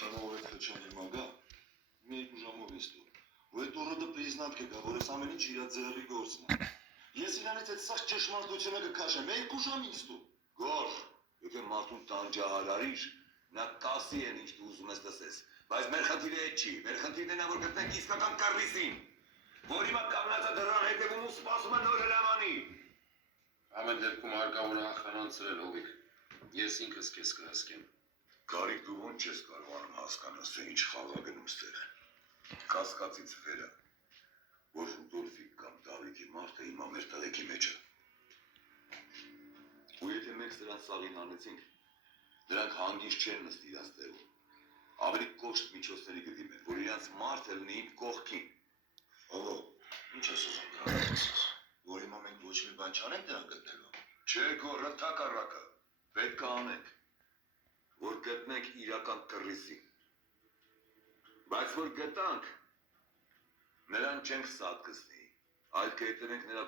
Կամավորեց խչանի մագա, մի երկու ժամով ես դու, ու այդ օրը դա պրիզնատ կգա, որ ես ամեն ինչ իրա ձեռի գործն է։ Ես իրանից այդ սաղ ճշմարտությունը կքաշեմ, երկու ժամ ինձ դու։ Գոր, եթե մարդուն տանջահարարիր, նա կասի են ինչ դու ուզում ես լսես, բայց մեր խնդիրը այդ չի, մեր խնդիրն է նա, որ գտնենք իսկական կառվիսին, որ հիմա կանգնած է դռան հետևում ու սպասում է նոր հրամանի։ Ամեն դեպքում հարկավոր է անխնանցրել, Հովիկ, ես ինքս քեզ կհսկեմ։ Գարիկ, դու ոնց չես կարողանում հասկանալ, թե ինչ խաղ է գնում ստեղ։ Կասկածից վեր է, որ Ռուդոլֆի կամ Դավիթի մարդը հիմա մեր տղեկի մեջ է։ Ու եթե մենք սրանց սաղին հանեցինք, նրանք հանգիստ չեն նստի իրանց տեղում։ Ավելի կոշտ միջոցների կդիմեն, որ իրանց մարդը լինի իմ կողքին։ Ովո, ինչ ես ուզում կարողացես, որ հիմա մենք ոչ մի բան չանենք նրան գտնելու։ Չէ, Գոր, ընդհակառակը, պետք է անենք, որ գտնենք իրական կռիսին։ Բայց որ գտանք, նրան չենք սատկացնի, այլ կհետևենք նրա